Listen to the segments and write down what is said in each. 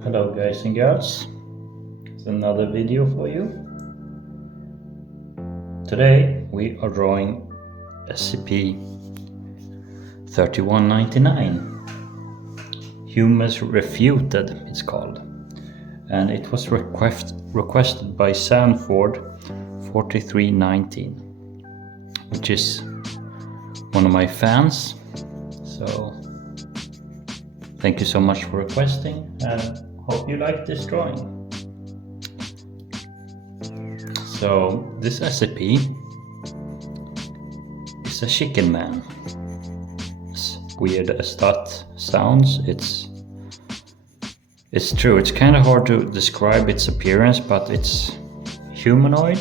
Hello guys and girls, it's another video for you. Today we are drawing SCP-3199. Humans Refuted it's called, and it was requested by Sanford 4319, which is one of my fans, so thank you so much for requesting, and hope you like this drawing. So this SCP is a chicken man. As weird as that sounds, it's true. It's kind of hard to describe its appearance, but it's humanoid.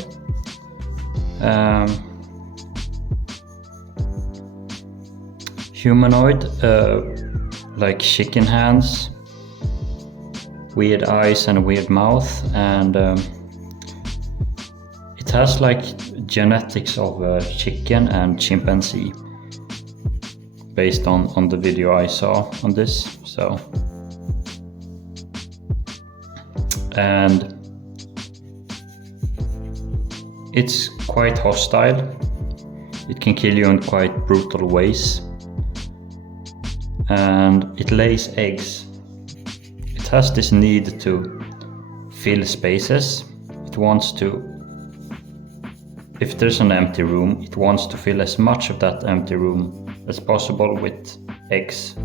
Like chicken hands, weird eyes and a weird mouth, and it has like genetics of a chicken and chimpanzee based on the video I saw on this. So, and it's quite hostile. It can kill you in quite brutal ways. And it lays eggs. It has this need to fill spaces. It wants to, if there's an empty room, it wants to fill as much of that empty room as possible with eggs.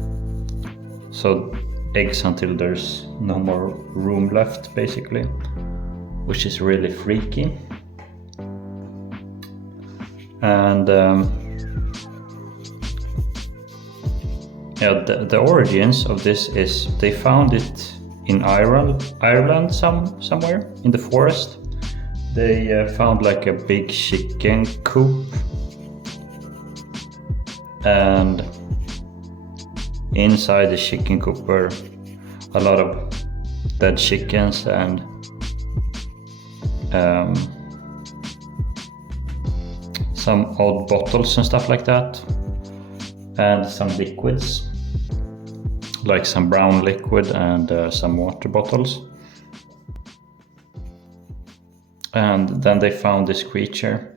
So eggs until there's no more room left, basically, which is really freaky. And the origins of this is they found it in Ireland somewhere in the forest. They found like a big chicken coop, and inside the chicken coop were a lot of dead chickens and some old bottles and stuff like that, and some liquids, like some brown liquid and some water bottles. And then they found this creature,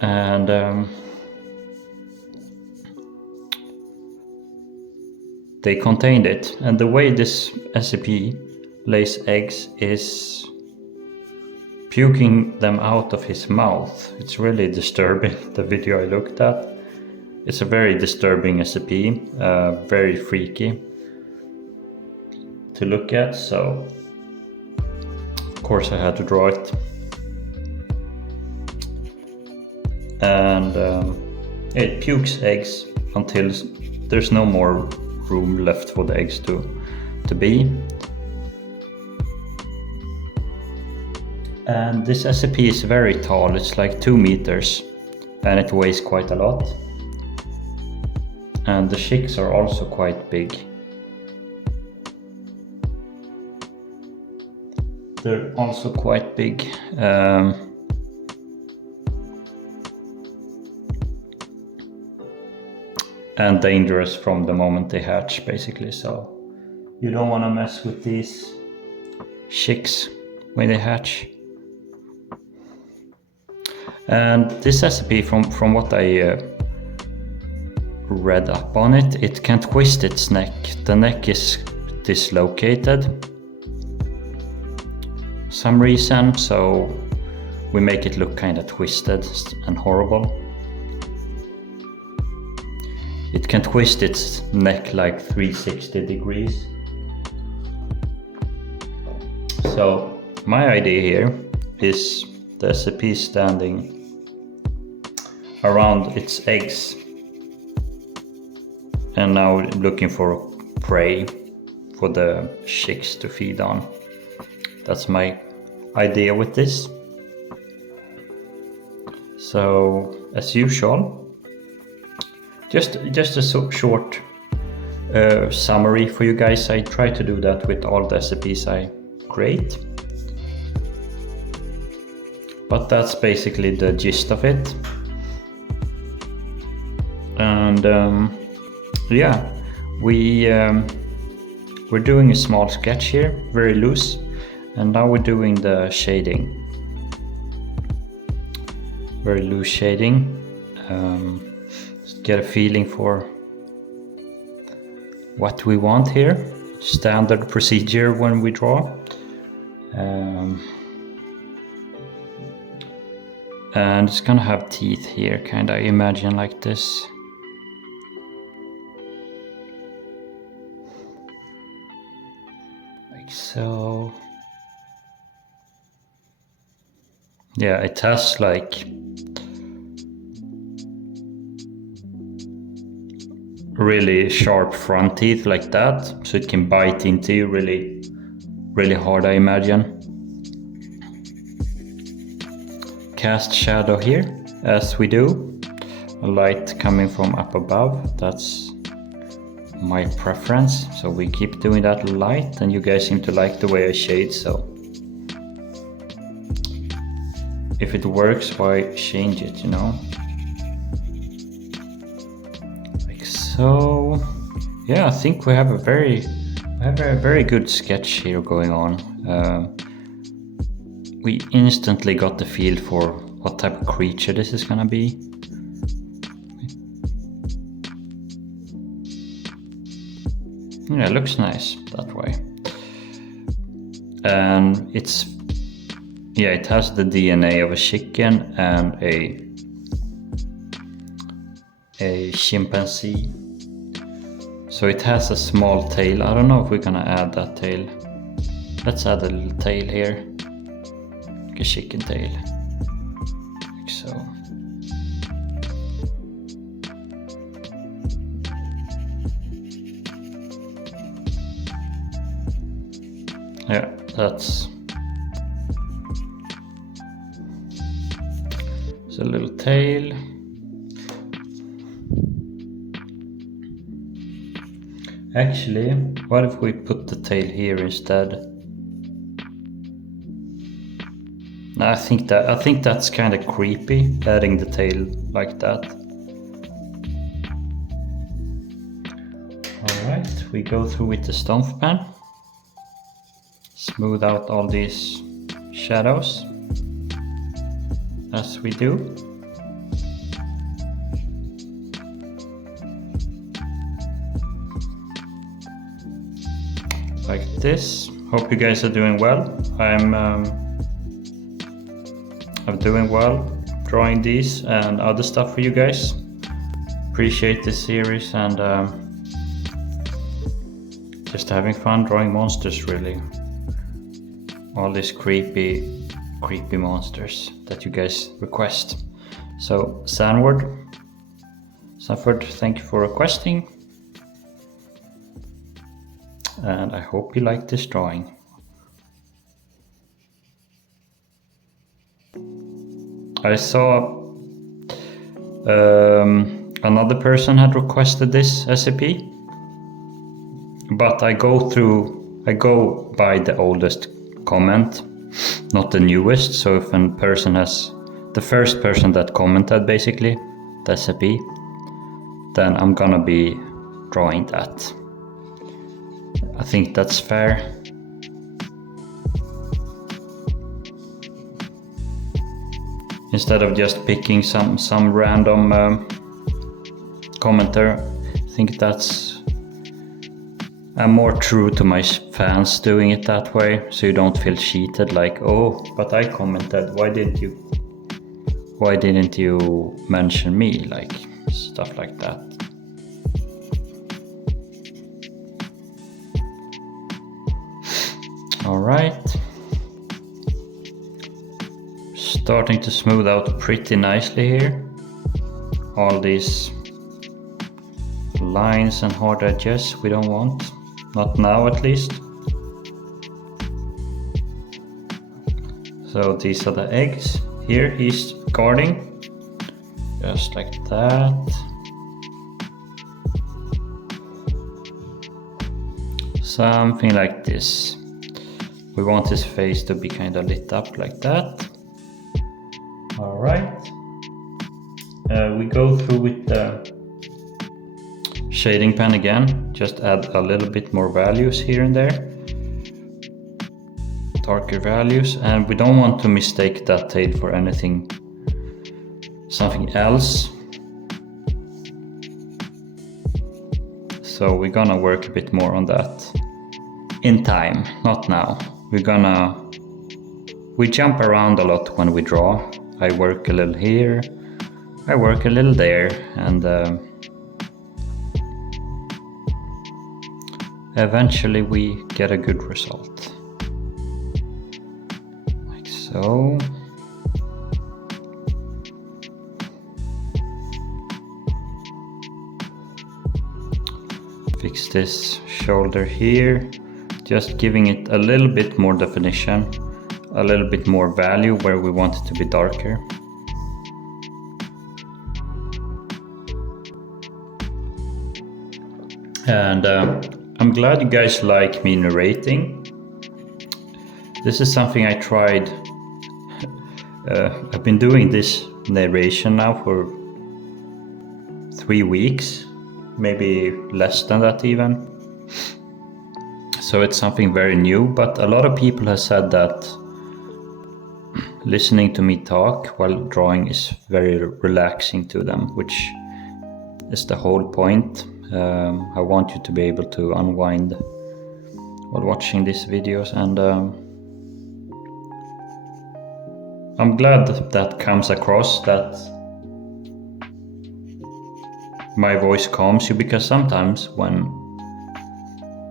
and they contained it. And the way this SCP lays eggs is puking them out of his mouth. It's really disturbing, the video I looked at. It's a very disturbing SCP, very freaky to look at, so of course I had to draw it. And it pukes eggs until there's no more room left for the eggs to be. And this SCP is very tall, it's like 2 meters, and it weighs quite a lot. And the chicks are also quite big. They're also quite big. And dangerous from the moment they hatch, basically. So you don't want to mess with these chicks when they hatch. And this SCP, from what I read up on it, it can twist its neck. The neck is dislocated some reason, so we make it look kind of twisted and horrible. It can twist its neck like 360 degrees. So my idea here is the SCP standing around its eggs and now looking for prey for the chicks to feed on. That's my idea with this. So as usual, just a short summary for you guys. I try to do that with all the SCPs I create, but that's basically the gist of it. And yeah, we we're doing a small sketch here, very loose, and now we're doing the shading. Very loose shading. Just get a feeling for what we want here. Standard procedure when we draw. And it's gonna have teeth here, kinda imagine like this. Like so. Yeah, it has like really sharp front teeth like that, so it can bite into you really hard, I imagine. Cast shadow here, as we do. A light coming from up above, that's my preference. So we keep doing that light, and you guys seem to like the way I shade, so if it works, why change it, you know? Like so. Yeah, I think we have a very good sketch here going on. We instantly got the feel for what type of creature this is gonna be. Yeah, it looks nice that way. And it has the DNA of a chicken and a chimpanzee. So it has a small tail. I don't know if we're gonna add that tail. Let's add a little tail here. Like a chicken tail. Like so. Yeah, that's a little tail. Actually, what if we put the tail here instead? I think that's kind of creepy, adding the tail like that. Alright, we go through with the stomp pen. Smooth out all these shadows, as we do. Like this. Hope you guys are doing well. I'm doing well drawing these and other stuff for you guys. Appreciate this series and just having fun drawing monsters, really. All these creepy monsters that you guys request. So Sanford, thank you for requesting. And I hope you like this drawing. I saw another person had requested this SCP, but I go by the oldest comment, not the newest. So if a person has the first person that commented basically the SCP, then I'm gonna be drawing that. I think that's fair. Instead of just picking some random commenter, I think I'm more true to my fans doing it that way, so you don't feel cheated. Like, oh, but I commented. Why didn't you mention me? Like stuff like that. All right. Starting to smooth out pretty nicely here. All these lines and hard edges we don't want. Not now, at least. So these are the eggs. Here he's guarding. Just like that. Something like this. We want his face to be kind of lit up like that. Alright. We go through with the shading pen again, just add a little bit more values here and there. Darker values, and we don't want to mistake that tail for something else. So we're gonna work a bit more on that in time, not now. We jump around a lot when we draw. I work a little here, I work a little there, and eventually we get a good result. Like so. Fix this shoulder here, just giving it a little bit more definition, a little bit more value where we want it to be darker. And I'm glad you guys like me narrating. This is something I tried. I've been doing this narration now for 3 weeks, maybe less than that even. So it's something very new, but a lot of people have said that listening to me talk while drawing is very relaxing to them, which is the whole point. I want you to be able to unwind while watching these videos, and I'm glad that comes across, that my voice calms you, because sometimes when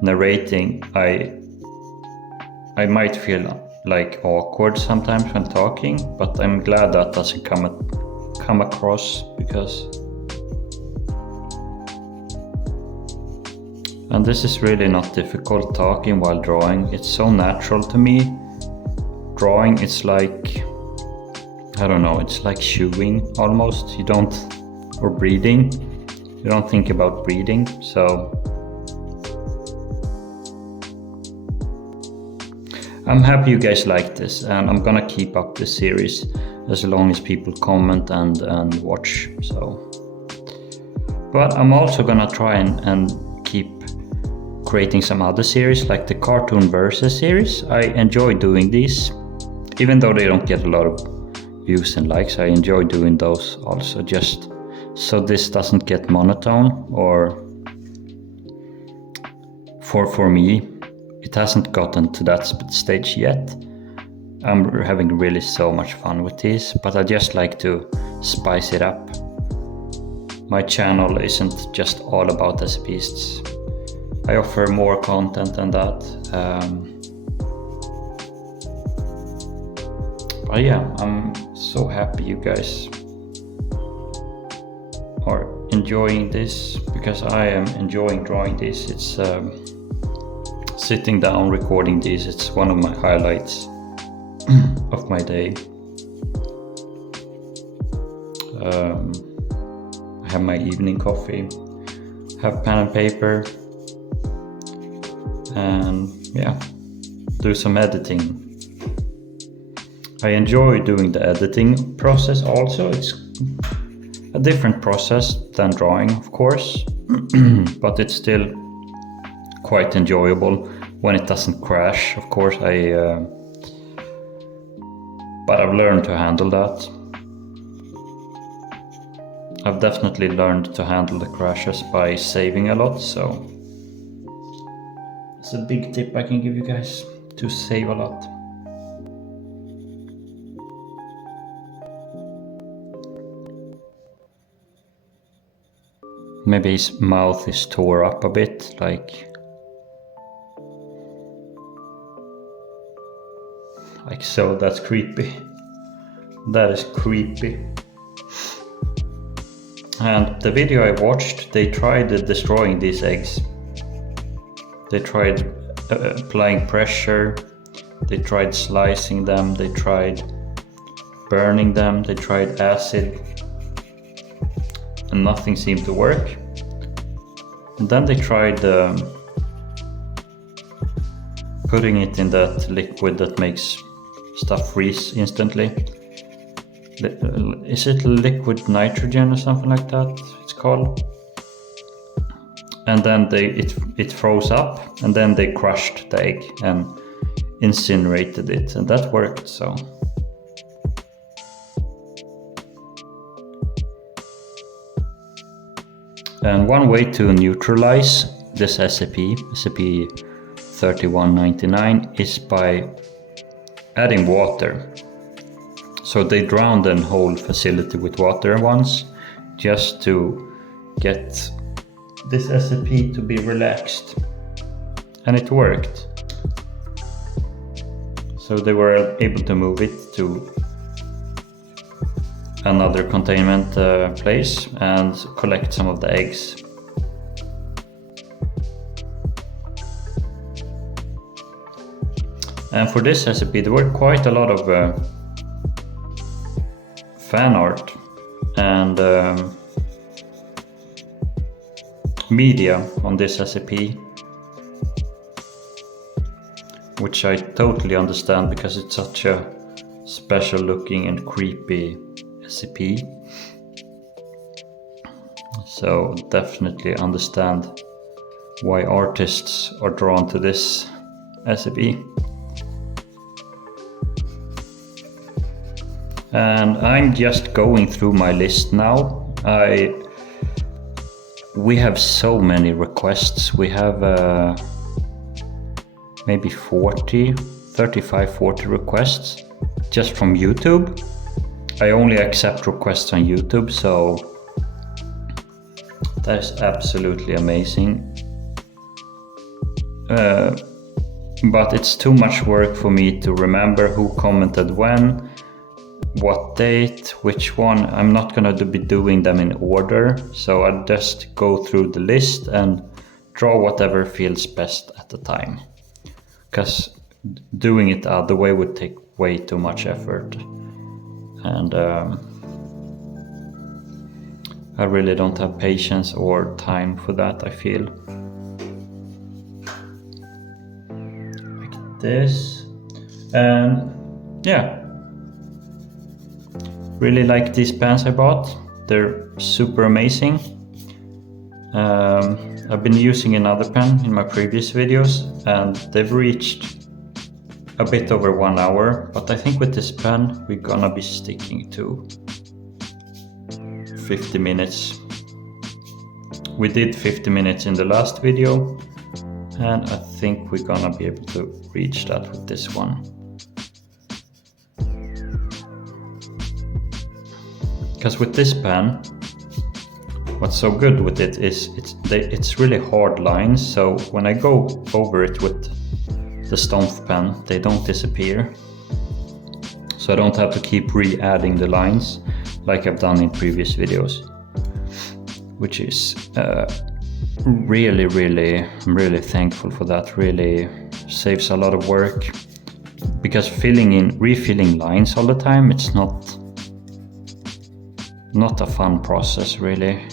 narrating I might feel like awkward sometimes when talking, but I'm glad that doesn't come across, because and this is really not difficult talking while drawing. It's so natural to me. Drawing, it's like, I don't know, it's like chewing almost. Or breathing. You don't think about breathing, so I'm happy you guys like this, and I'm gonna keep up this series as long as people comment and watch. So, but I'm also gonna try and keep creating some other series, like the Cartoon Versus series. I enjoy doing these, even though they don't get a lot of views and likes. I enjoy doing those also, just so this doesn't get monotone, or for me, it hasn't gotten to that stage yet. I'm having really so much fun with these, but I just like to spice it up. My channel isn't just all about SCPs. I offer more content than that. But yeah, I'm so happy you guys are enjoying this, because I am enjoying drawing this. It's sitting down recording these, it's one of my highlights of my day. I have my evening coffee, have pen and paper, and yeah, do some editing. I enjoy doing the editing process also. It's a different process than drawing, of course, but it's still quite enjoyable when it doesn't crash, of course. But I've learned to handle that. I've definitely learned to handle the crashes by saving a lot, so it's a big tip I can give you guys, to save a lot. Maybe his mouth is tore up a bit, like so. That's creepy. That is creepy. And the video I watched, they tried destroying these eggs. They tried applying pressure, they tried slicing them, they tried burning them, they tried acid, and nothing seemed to work. And then they tried putting it in that liquid that makes stuff freeze instantly. Is it liquid nitrogen or something like that it's called? and then it froze up, and then they crushed the egg and incinerated it, and that worked. So and one way to neutralize this SCP-3199 is by adding water. So they drowned the whole facility with water once, just to get this SCP to be relaxed, and it worked. So they were able to move it to another containment place and collect some of the eggs. And for this SCP there were quite a lot of fan art and media on this SCP, which I totally understand because it's such a special looking and creepy SCP. So definitely understand why artists are drawn to this SCP. And I'm just going through my list now. We have so many requests. We have maybe 35, 40 requests just from YouTube. I only accept requests on YouTube, so that is absolutely amazing. But it's too much work for me to remember who commented when, what date, which one. I'm not gonna be doing them in order, so I'll just go through the list and draw whatever feels best at the time, because doing it the other way would take way too much effort, and I really don't have patience or time for that, I feel. Like this. And yeah, really like these pens I bought. They're super amazing. I've been using another pen in my previous videos and they've reached a bit over 1 hour, but I think with this pen we're gonna be sticking to 50 minutes. We did 50 minutes in the last video, and I think we're gonna be able to reach that with this one. Because with this pen, what's so good with it is it's really hard lines, so when I go over it with the Stomp pen, they don't disappear. So I don't have to keep re-adding the lines like I've done in previous videos, which is really, I'm really thankful for that. Really saves a lot of work, because refilling lines all the time, it's not a fun process, really.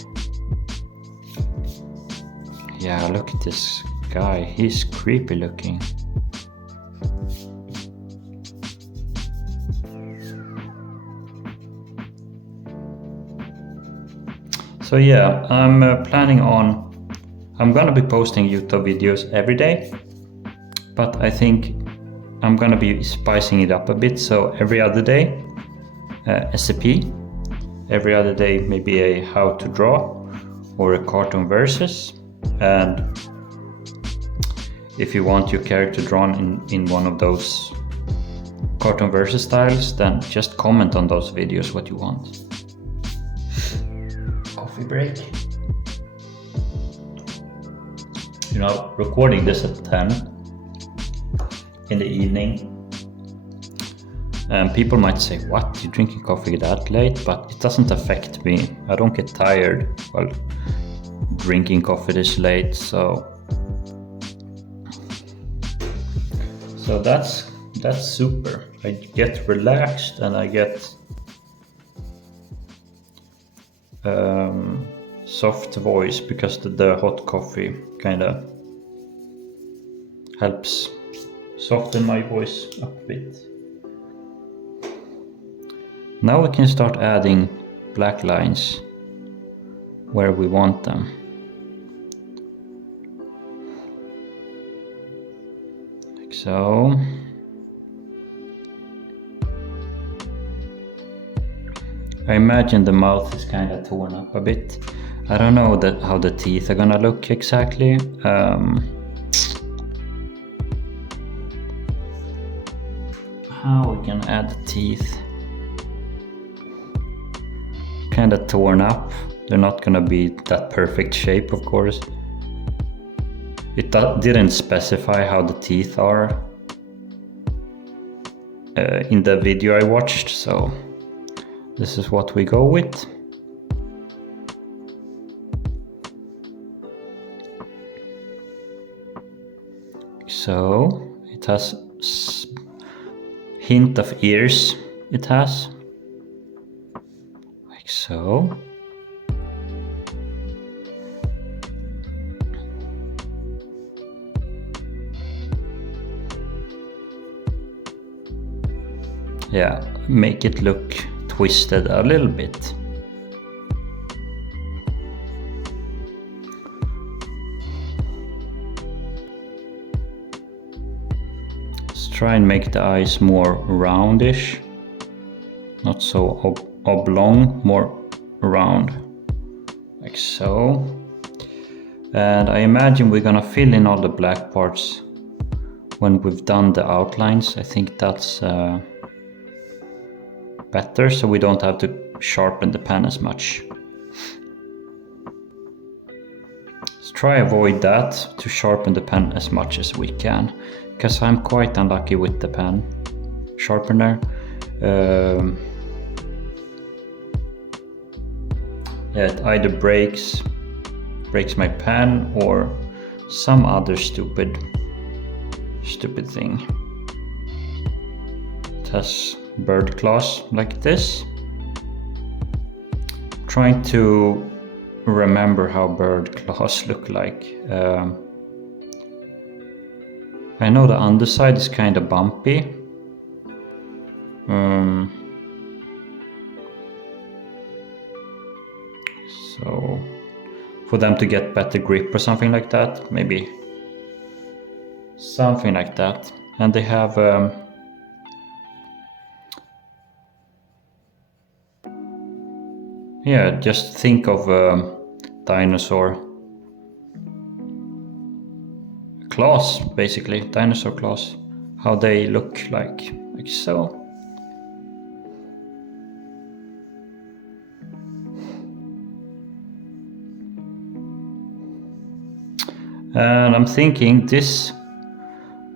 Yeah, look at this guy, he's creepy looking. So yeah, I'm gonna be posting YouTube videos every day, but I think I'm gonna be spicing it up a bit. So every other day, SCP, every other day maybe a how to draw or a cartoon versus. And if you want your character drawn in one of those cartoon versus styles, then just comment on those videos what you want. Coffee break. You know, recording this at 10 in the evening, and people might say, what, you're drinking coffee that late? But it doesn't affect me. I don't get tired while drinking coffee this late, so that's super. I get relaxed and I get soft voice, because the hot coffee kind of helps soften my voice up a bit. Now we can start adding black lines where we want them. so. I imagine the mouth is kind of torn up a bit. I don't know how the teeth are gonna look exactly. How we can add the teeth? Kind of torn up. They're not gonna be that perfect shape, of course. It didn't specify how the teeth are in the video I watched, so this is what we go with. So it has hint of ears. It has like so. Yeah, make it look twisted a little bit. Let's try and make the eyes more roundish, not so oblong, more round, like so. And I imagine we're gonna fill in all the black parts when we've done the outlines. I think that's better, so we don't have to sharpen the pen as much. Let's try avoid that, to sharpen the pen as much as we can, because I'm quite unlucky with the pen sharpener. Yeah, it either breaks my pen or some other stupid thing. It has bird claws like this. Trying to remember how bird claws look like. I know the underside is kind of bumpy. So for them to get better grip or something like that, maybe something like that. And they have yeah, just think of dinosaur claws, basically, dinosaur claws, how they look like so. And I'm thinking these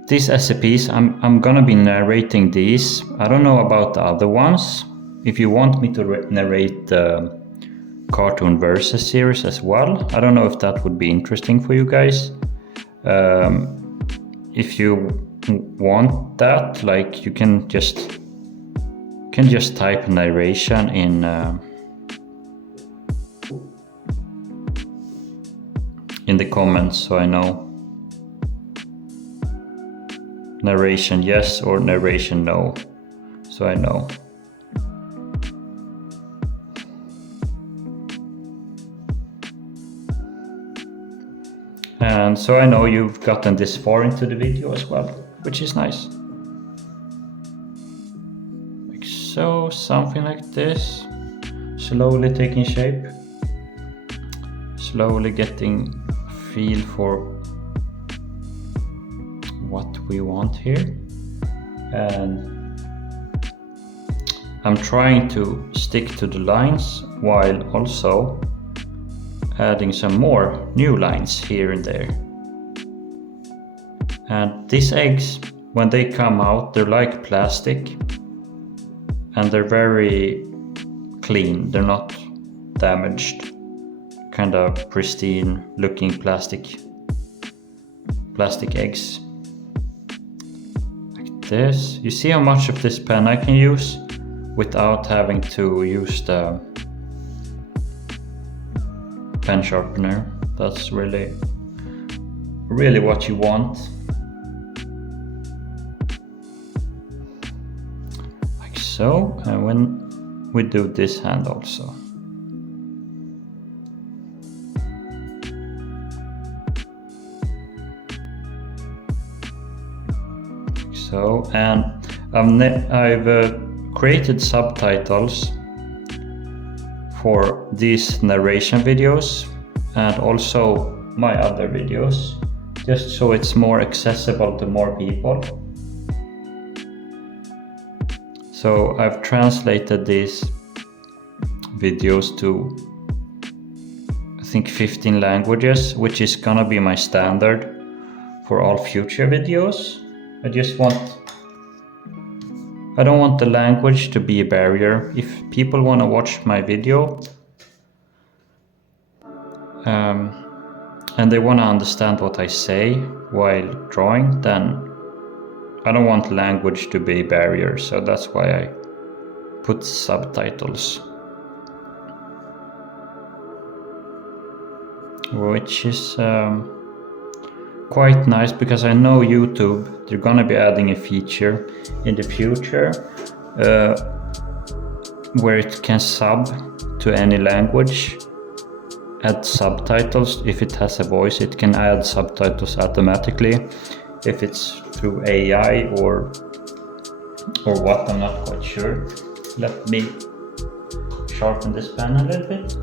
SCPs, I'm gonna be narrating these. I don't know about the other ones. If you want me to narrate the Cartoon Versus series as well, I don't know if that would be interesting for you guys. If you want that, like, you can just type narration in the comments, so I know. Narration yes or narration no, so I know. And so I know you've gotten this far into the video as well, which is nice. Like so, something like this. Slowly taking shape. Slowly getting a feel for what we want here. And I'm trying to stick to the lines while also adding some more new lines here and there. And these eggs, when they come out, they're like plastic and they're very clean, they're not damaged, kind of pristine looking plastic eggs like this. You see how much of this pen I can use without having to use the pen sharpener. That's really what you want. Like so. And when we do this hand also. so. And I've created subtitles for these narration videos and also my other videos, just so it's more accessible to more people. So I've translated these videos to, I think, 15 languages, which is gonna be my standard for all future videos. I don't want the language to be a barrier. If people want to watch my video and they want to understand what I say while drawing, then I don't want language to be a barrier. So that's why I put subtitles, which is quite nice, because I know YouTube, they're gonna be adding a feature in the future where it can sub to any language, add subtitles. If it has a voice, it can add subtitles automatically. If it's through AI or what, I'm not quite sure. Let me sharpen this pen a little bit.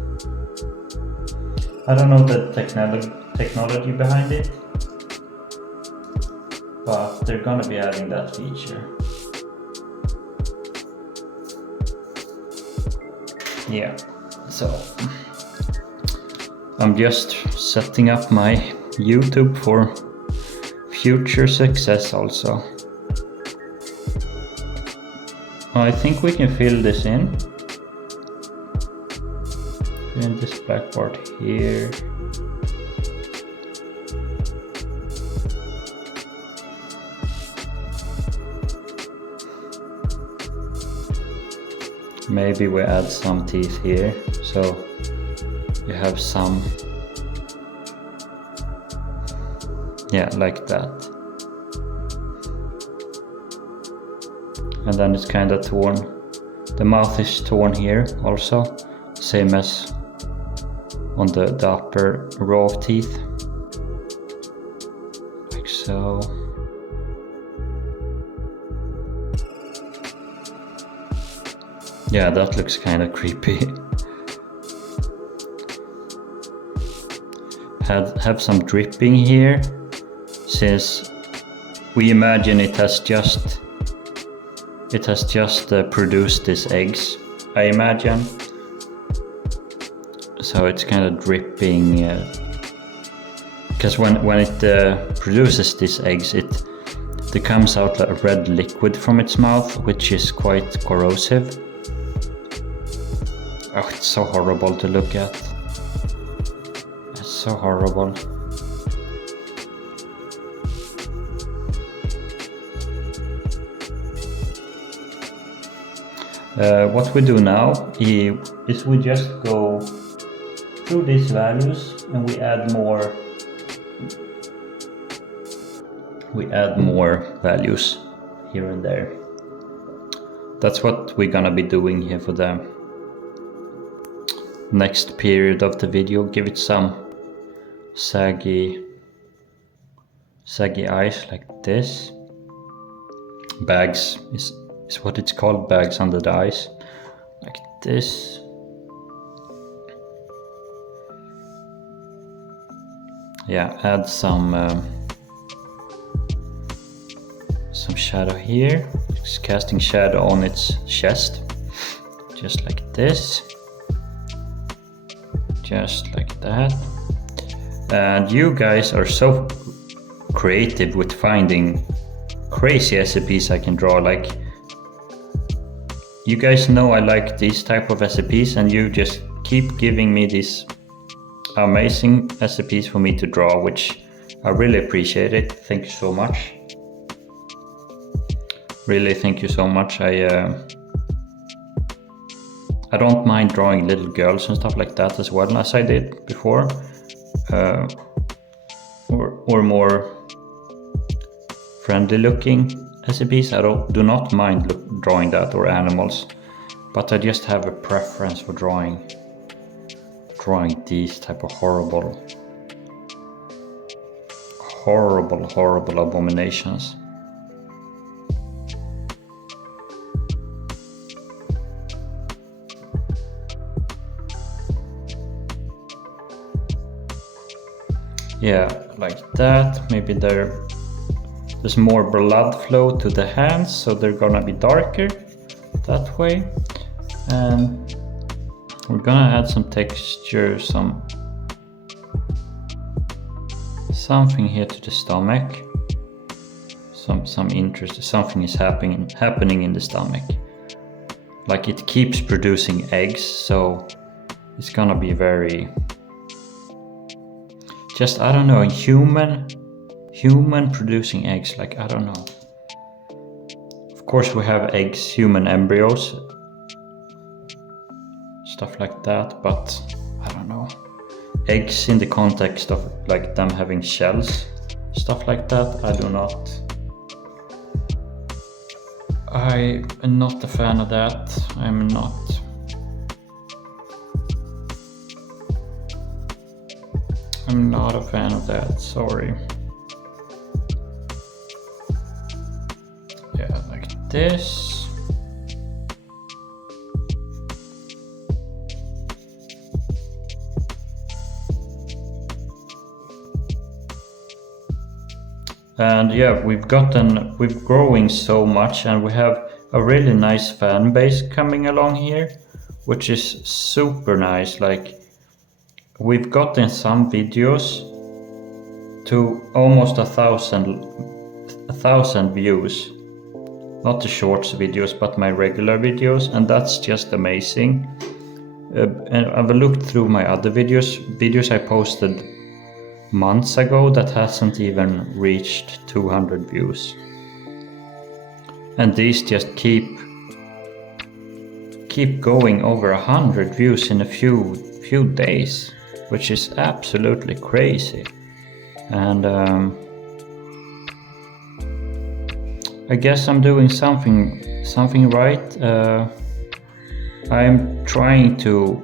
I don't know the technology behind it, but they're gonna be adding that feature. Yeah, so I'm just setting up my YouTube for future success also. I think we can fill this in this black part here. Maybe we add some teeth here, so you have some, yeah, like that. And then it's kind of torn. The mouth is torn here also, same as on the upper row of teeth, like so. Yeah, that looks kind of creepy. Have some dripping here, since we imagine it has just produced these eggs, I imagine. So it's kind of dripping, because when it produces these eggs, there comes out like a red liquid from its mouth, which is quite corrosive. Oh, it's so horrible to look at. It's so horrible. What we do now is we just go through these values and we add more values here and there. That's what we're gonna be doing here for the next period of the video. Give it some saggy eyes like this. Bags is what it's called, bags under the eyes, like this. Yeah, add some shadow here. It's casting shadow on its chest, just like this, just like that. And you guys are so creative with finding crazy SCPs I can draw. Like, you guys know I like these type of SCPs, and you just keep giving me these amazing SCPs for me to draw, which I really appreciate it. Thank you so much. Really, thank you so much. I don't mind drawing little girls and stuff like that as well, as I did before, or more friendly looking SCPs. I do not mind drawing that, or animals, but I just have a preference for drawing these type of horrible abominations. Yeah, like that. Maybe there's more blood flow to the hands, so they're gonna be darker that way. And we're gonna add some texture, something here to the stomach. Some interest, something is happening in the stomach. Like it keeps producing eggs, so it's gonna be very, just, I don't know, human producing eggs, like, I don't know. Of course we have eggs, human embryos, stuff like that, but I don't know. Eggs in the context of like them having shells, stuff like that, I do not. I am not a fan of that. I'm not. I'm not a fan of that, sorry. Yeah, like this. And yeah, we're growing so much, and we have a really nice fan base coming along here, which is super nice. Like, we've gotten some videos to almost 1,000 views. Not the shorts videos, but my regular videos, and that's just amazing. And I've looked through my other videos I posted months ago that hasn't even reached 200 views. And these just keep going over 100 views in a few days, which is absolutely crazy. And I guess I'm doing something right. I'm trying to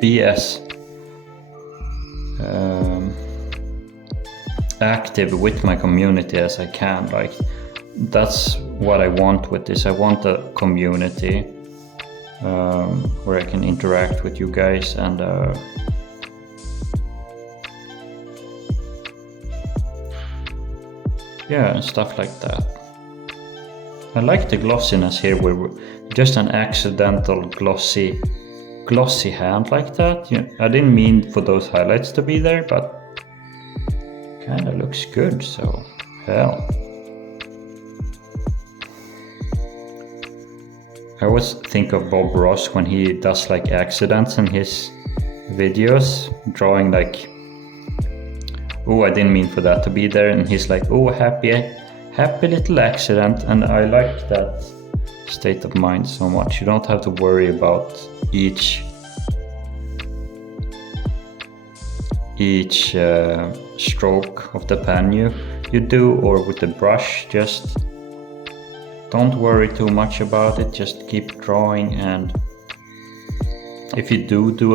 be as active with my community as I can. Like, that's what I want with this. I want a community where I can interact with you guys and yeah, and stuff like that. I like the glossiness here, where just an accidental glossy hand like that. Yeah, I didn't mean for those highlights to be there, but kind of looks good, so hell. I always think of Bob Ross when he does like accidents in his videos, drawing like, oh, I didn't mean for that to be there, and he's like, oh, happy little accident. And I like that state of mind so much. You don't have to worry about each stroke of the pen you do, or with the brush. Just don't worry too much about it, just keep drawing, and if you do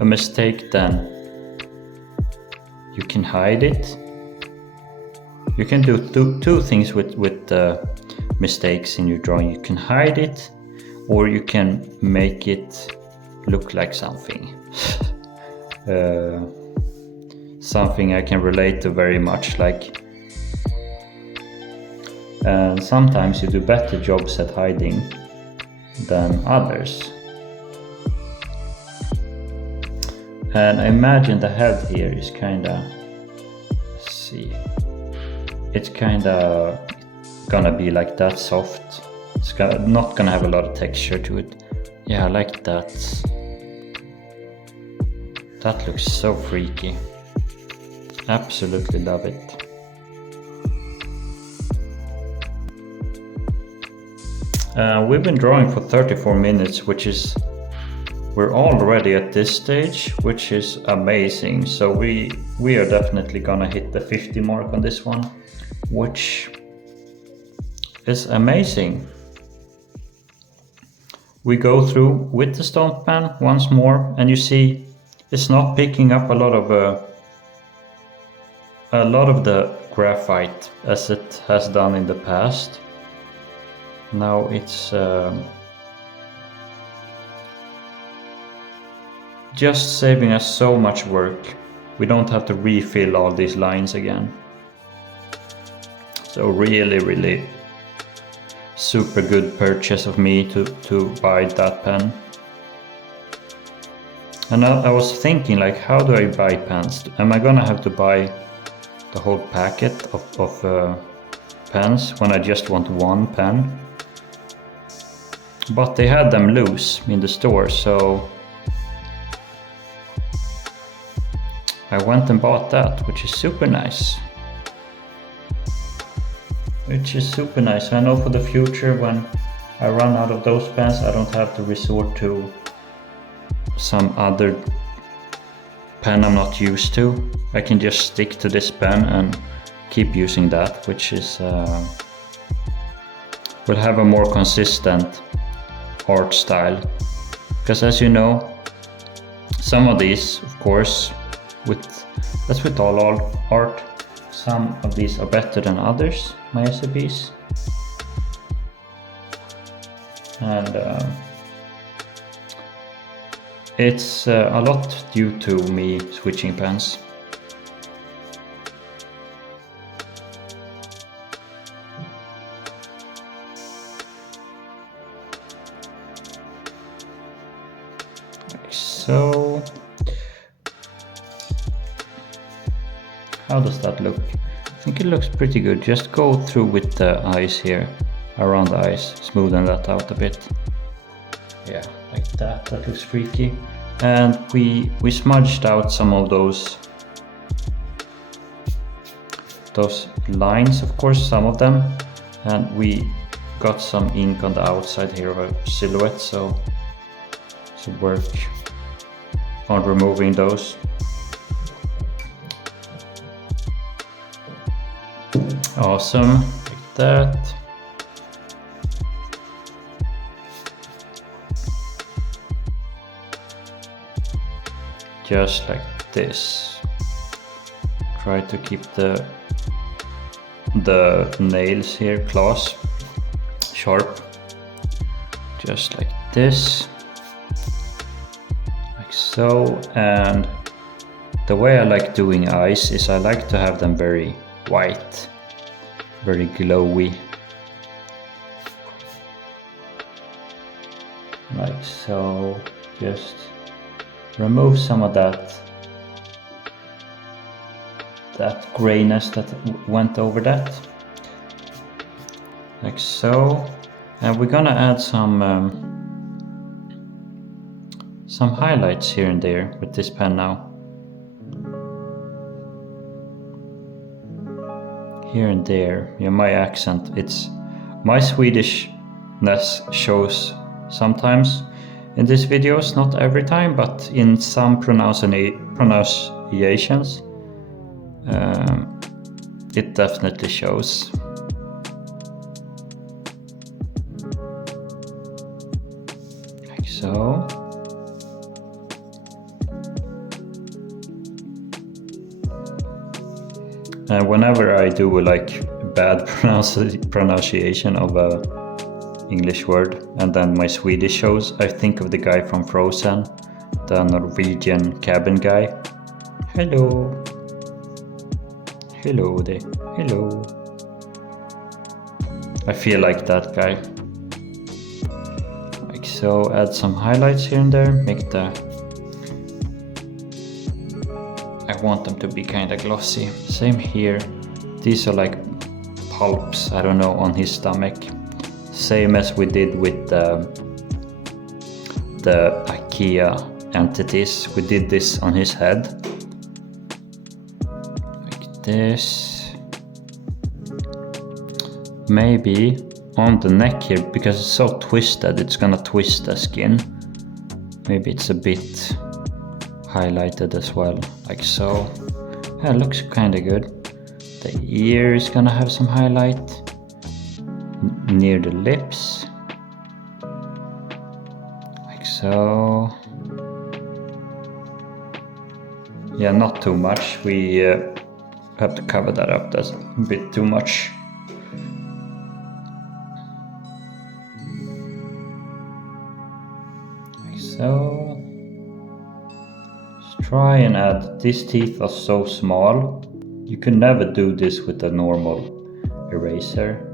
a mistake, then you can hide it. You can do two things with mistakes in your drawing. You can hide it, or you can make it look like something. Something I can relate to very much, like, and sometimes you do better jobs at hiding than others. And I imagine the head here is kinda, let's see, it's kinda gonna be like that, soft. It's not gonna have a lot of texture to it. Yeah, I like that. That looks so freaky. Absolutely love it. We've been drawing for 34 minutes, which is, we're already at this stage, which is amazing. So we are definitely gonna hit the 50 mark on this one, which is amazing. We go through with the stomp pen once more, and you see it's not picking up a lot of the graphite as it has done in the past. Now it's just saving us so much work. we don't have to refill all these lines again. So really super good purchase of me to buy that pen. And I was thinking, like, how do I buy pens? Am I gonna have to buy the whole packet of pens when I just want one pen? But they had them loose in the store, so I went and bought that, which is super nice. I know for the future, when I run out of those pens, I don't have to resort to some other pen I'm not used to. I can just stick to this pen and keep using that, which is will have a more consistent art style. Because as you know, some of these, of course, that's with all art, some of these are better than others, my SCPs. And it's a lot due to me switching pens. Like so. How does that look? I think it looks pretty good. Just go through with the eyes here, around the eyes, smoothen that out a bit. Yeah, like that. That looks freaky. And we smudged out some of those lines, of course, some of them, and we got some ink on the outside here of a silhouette, so work on removing those. Awesome, like that. Just like this. Try to keep the nails here, claws, sharp. Just like this. Like so. And the way I like doing eyes is I like to have them very white, very glowy. Like so. Just remove some of that grayness that went over that, like so. And we're gonna add some highlights here and there with this pen now. Here and there. Yeah, my accent, it's my Swedishness shows sometimes in these videos, not every time, but in some pronunciations, it definitely shows. Like so. And whenever I do like bad pronunciation of a English word and then my Swedish shows, I think of the guy from Frozen, the Norwegian cabin guy. Hello. Hello there. Hello. I feel like that guy. Like so, add some highlights here and there, make I want them to be kinda glossy. Same here. These are like pulps, I don't know, on his stomach. Same as we did with the IKEA entities. We did this on his head. Like this. Maybe on the neck here, because it's so twisted, it's gonna twist the skin. Maybe it's a bit highlighted as well, like so. Yeah, it looks kinda good. The ear is gonna have some highlight. Near the lips, like so. Yeah, not too much. We have to cover that up. That's a bit too much. Like so. Just try and add, these teeth are so small, you can never do this with a normal eraser,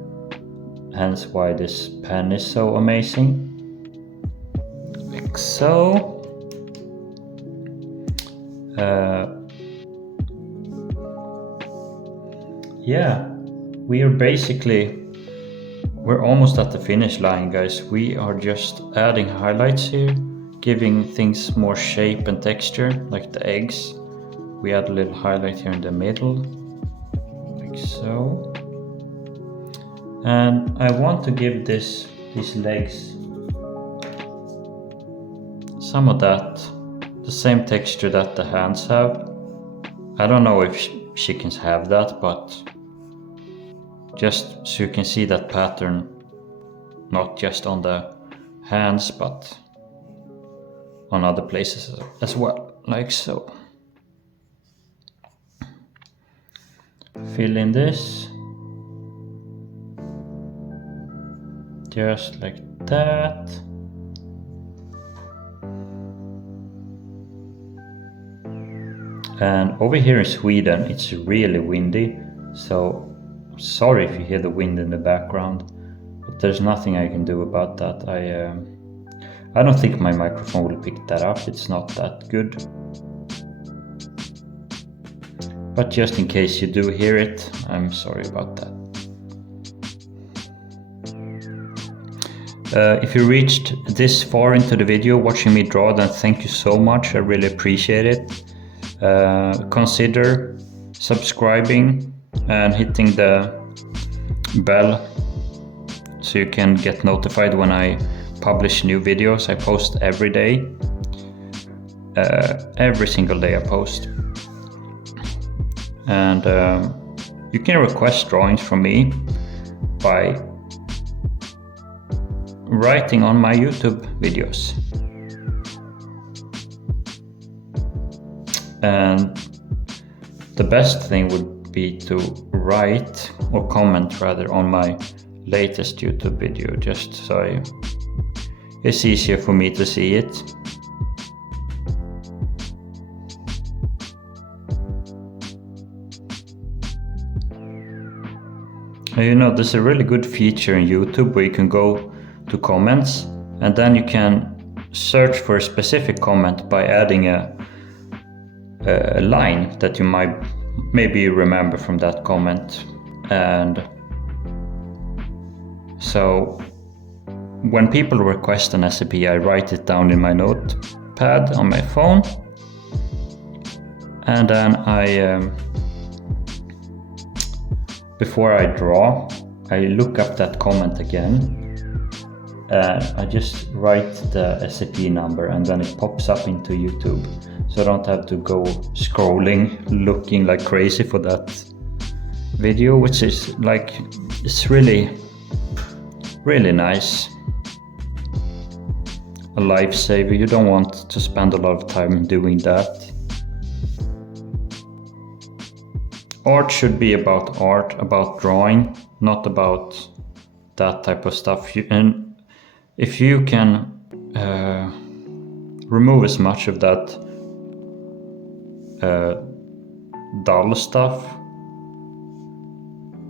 hence why this pen is so amazing. Like so. Yeah, we're almost at the finish line, guys. We are just adding highlights here, giving things more shape and texture, like the eggs. We add a little highlight here in the middle, like so. And I want to give these legs some of that, the same texture that the hands have. I don't know if chickens have that, but just so you can see that pattern, not just on the hands, but on other places as well, like so. Fill in this, just like that. And over here in Sweden, it's really windy, so sorry if you hear the wind in the background, but there's nothing I can do about that. I don't think my microphone will pick that up, it's not that good. But just in case you do hear it, I'm sorry about that. If you reached this far into the video watching me draw, then thank you so much, I really appreciate it. Consider subscribing and hitting the bell so you can get notified when I publish new videos. I post every day, every single day I post. And you can request drawings from me by writing on my YouTube videos. And the best thing would be to write or comment rather on my latest YouTube video, just so it's easier for me to see it. You know, there's a really good feature in YouTube where you can go to comments and then you can search for a specific comment by adding a line that you might maybe remember from that comment. And so when people request an SCP, I write it down in my notepad on my phone, and then before I draw, I look up that comment again. I just write the SCP number and then it pops up into YouTube. So I don't have to go scrolling, looking like crazy for that video, which is like, it's really, really nice. A lifesaver. You don't want to spend a lot of time doing that. Art should be about art, about drawing, not about that type of stuff. And if you can remove as much of that dull stuff,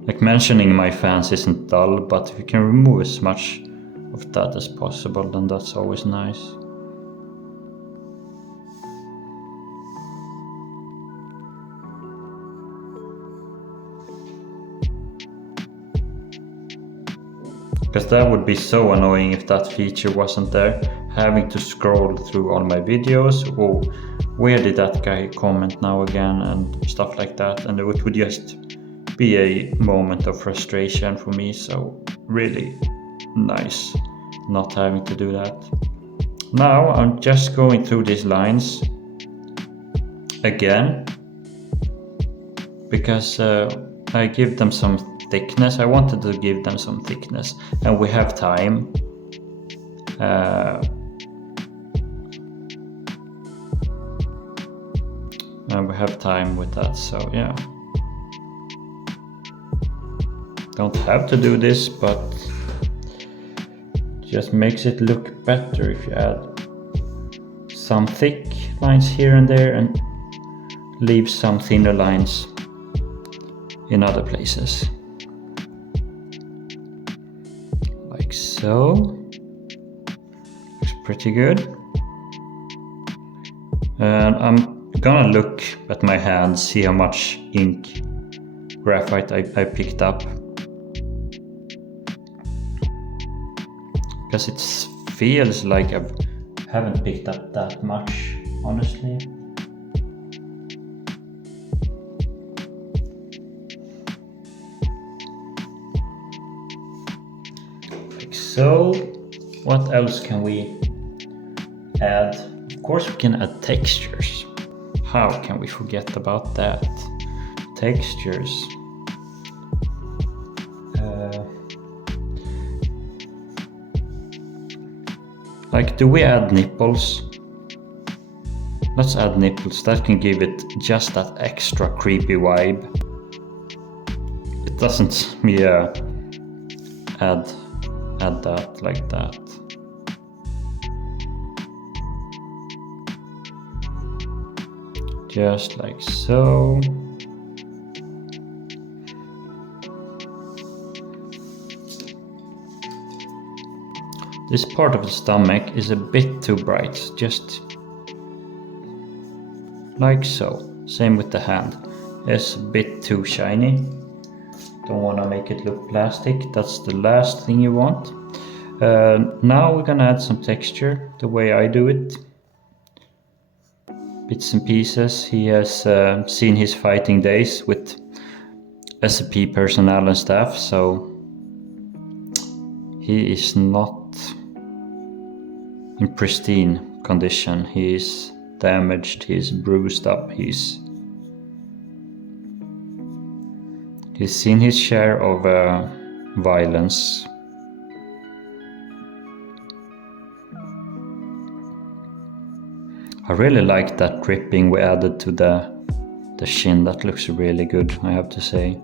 like mentioning my fans isn't dull, but if you can remove as much of that as possible, then that's always nice. Because that would be so annoying if that feature wasn't there, having to scroll through all my videos, or where did that guy comment now again, and stuff like that, and it would just be a moment of frustration for me. So really nice not having to do that. Now I'm just going through these lines again because I give them some thickness. I wanted to give them some thickness, and we have time. And we have time with that, so yeah. Don't have to do this, but just makes it look better if you add some thick lines here and there and leave some thinner lines in other places. Like so. Looks pretty good. And I'm gonna look at my hand, see how much ink graphite I picked up. Because it feels like I haven't picked up that much, honestly. Like so. What else can we add? Of course we can add textures. How can we forget about that? Textures. Like, do we add nipples? Let's add nipples. That can give it just that extra creepy vibe. It doesn't, add that like that. Just like so. This part of the stomach is a bit too bright, just like so. Same with the hand. It's a bit too shiny. Don't want to make it look plastic. That's the last thing you want. Now we're gonna add some texture the way I do it. Bits and pieces. He has seen his fighting days with SCP personnel and staff, so he is not in pristine condition. He is damaged, he is bruised up, he's seen his share of violence. I really like that dripping we added to the shin. That looks really good, I have to say.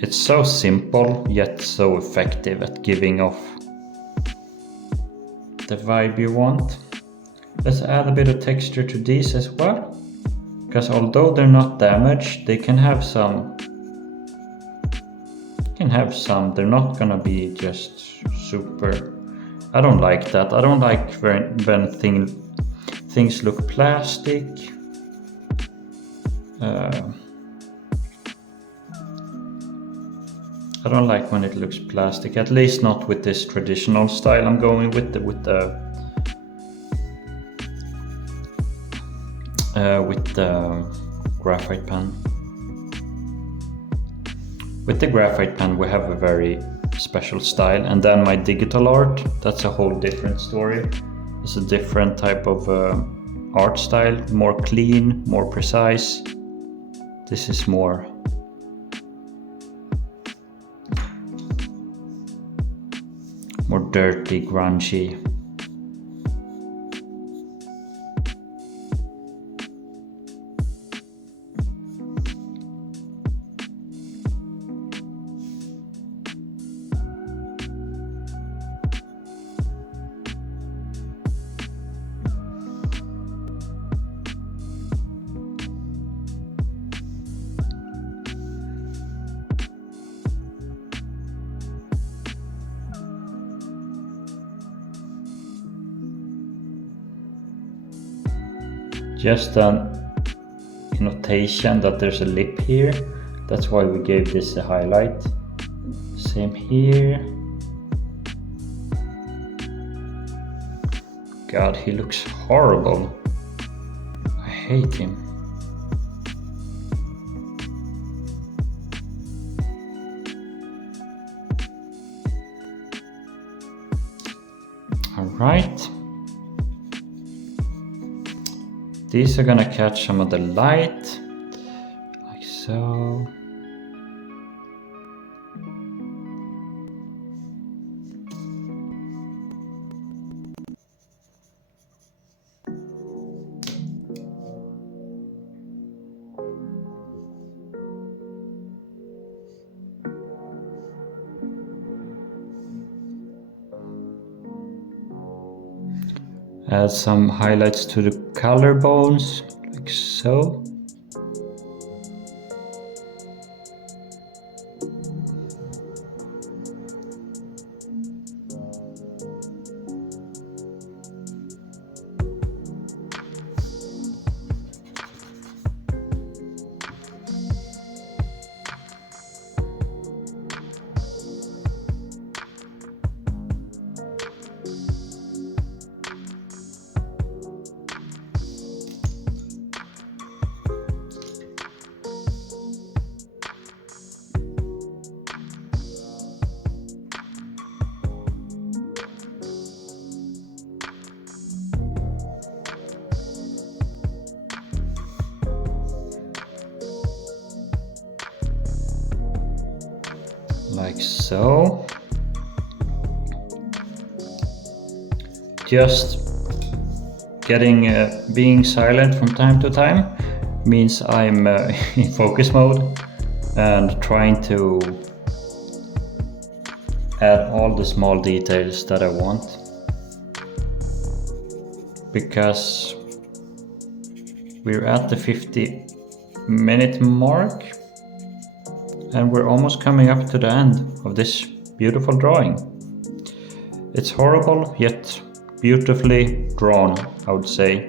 It's so simple yet so effective at giving off the vibe you want. Let's add a bit of texture to these as well, because although they're not damaged, they can have some. They're not gonna be just super. I don't like that. I don't like when things look plastic. I don't like when it looks plastic, at least not with this traditional style I'm going with the graphite pen. With the graphite pen we have a very special style, and then my digital art, that's a whole different story. It's a different type of art style, more clean, more precise. This is more dirty, grungy. Just an notation that there's a lip here. That's why we gave this a highlight. Same here. God, he looks horrible. I hate him. All right. These are gonna catch some of the light, like so. Add some highlights to the collarbones, like so. Like so. Just being silent from time to time means I'm in focus mode and trying to add all the small details that I want, because we're at the 50-minute mark and we're almost coming up to the end of this beautiful drawing. It's horrible yet beautifully drawn, I would say.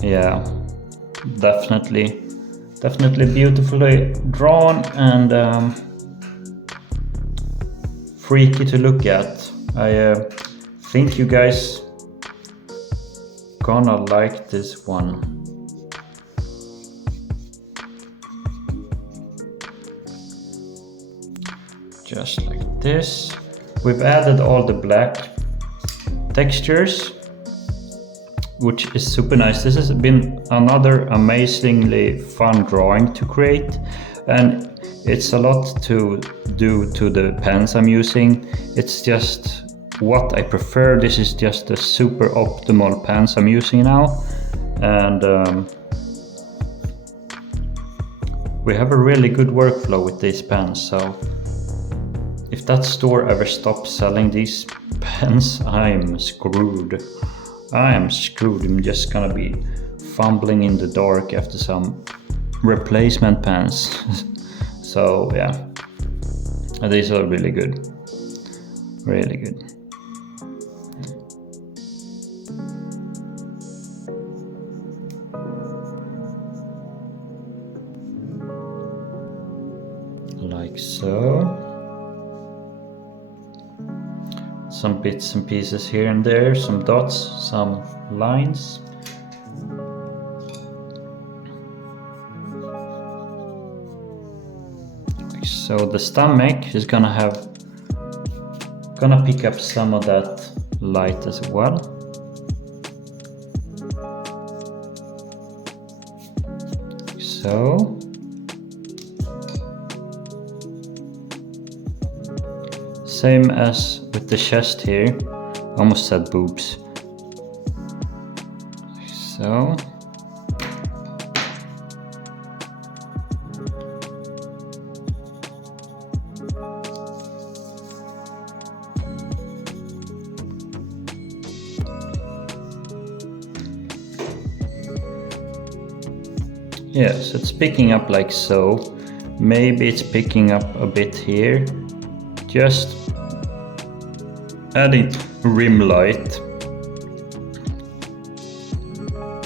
Yeah, definitely beautifully drawn and freaky to look at. I think you guys gonna like this one. Just like this. We've added all the black textures, which is super nice. This has been another amazingly fun drawing to create, and it's a lot to do to the pens I'm using. It's just what I prefer. This is just the super optimal pens I'm using now, and we have a really good workflow with these pens. So if that store ever stops selling these pens, I'm screwed. I'm just gonna be fumbling in the dark after some replacement pens. So yeah, these are really good. Really good. Like so. Some bits and pieces here and there, some dots, some lines. So the stomach is gonna pick up some of that light as well. So. Same as with the chest here. Almost said boobs. So. Yes, it's picking up like so. Maybe it's picking up a bit here. Just adding rim light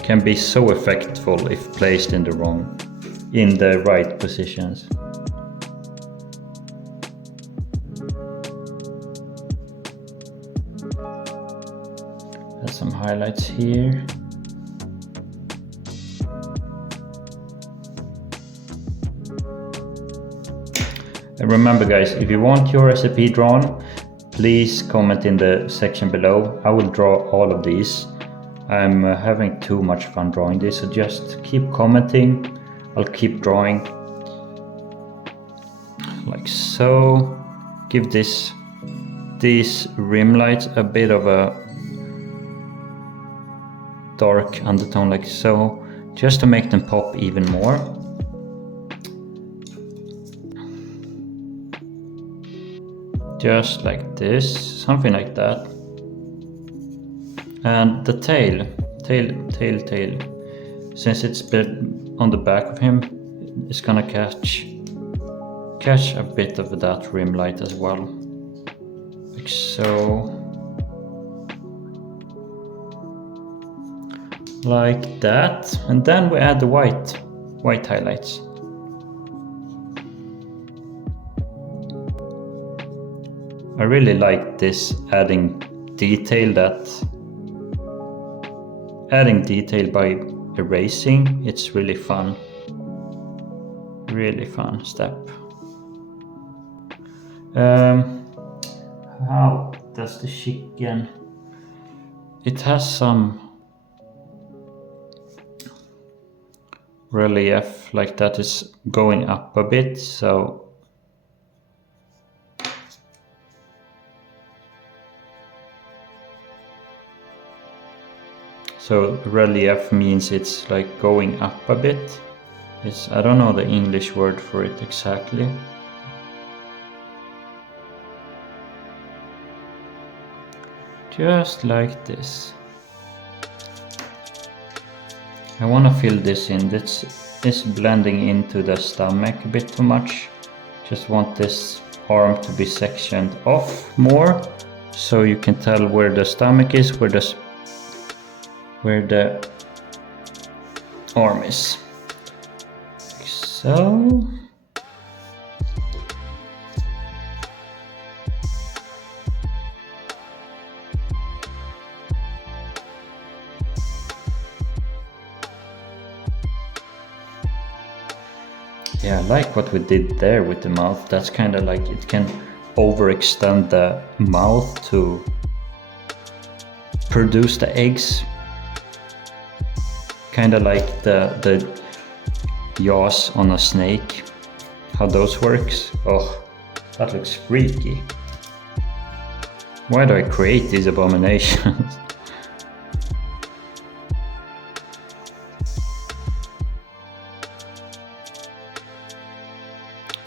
can be so effectful if placed in the right positions. Add some highlights here. And remember guys, if you want your SCP drawn, please comment in the section below. I will draw all of these. I'm having too much fun drawing this, so just keep commenting. I'll keep drawing. Like so. Give these rim lights a bit of a dark undertone like so, just to make them pop even more. just like this, something like that. And the tail, since it's been on the back of him, it's gonna catch a bit of that rim light as well, like so, like that. And then we add the white highlights. I really like this adding detail by erasing. It's really fun step. How does the chicken, it has some relief, like that is going up a bit, so relief means it's like going up a bit. I don't know the English word for it exactly. Just like this. I want to fill this in. This is blending into the stomach a bit too much. Just want this arm to be sectioned off more, so you can tell where the stomach is, where the arm is. Like so. Yeah, I like what we did there with the mouth. That's kind of like, it can overextend the mouth to produce the eggs. Kind of like the jaws on a snake, how those works. Oh, that looks freaky. Why do I create these abominations?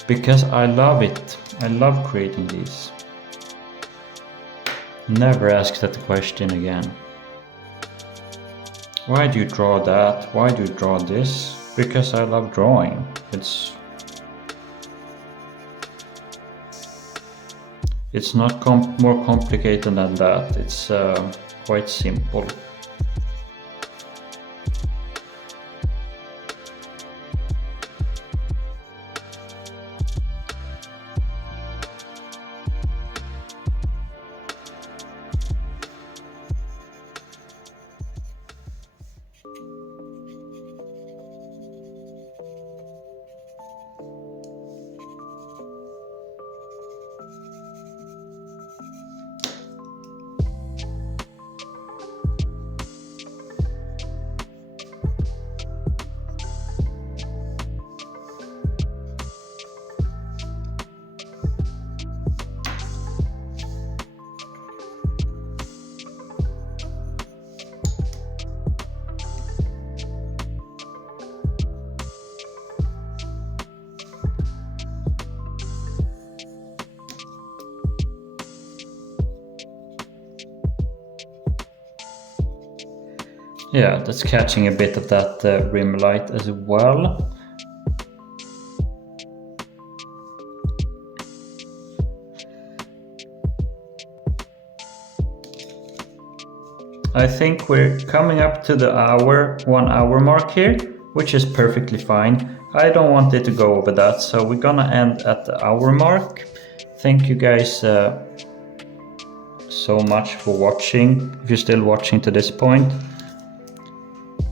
Because I love it. I love creating these. Never ask that question again. Why do you draw that? Why do you draw this? Because I love drawing. It's not more complicated than that. It's quite simple. Yeah, that's catching a bit of that rim light as well. I think we're coming up to the 1 hour mark here, which is perfectly fine. I don't want it to go over that, so we're gonna end at the hour mark. Thank you guys so much for watching, if you're still watching to this point.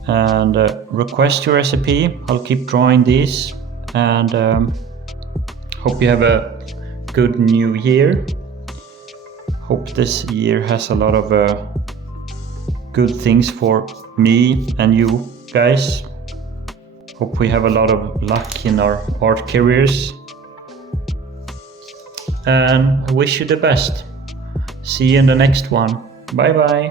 And request your recipe. I'll keep drawing these, and hope you have a good new year. Hope this year has a lot of good things for me and you guys. Hope we have a lot of luck in our art careers, and I wish you the best. See you in the next one. Bye bye.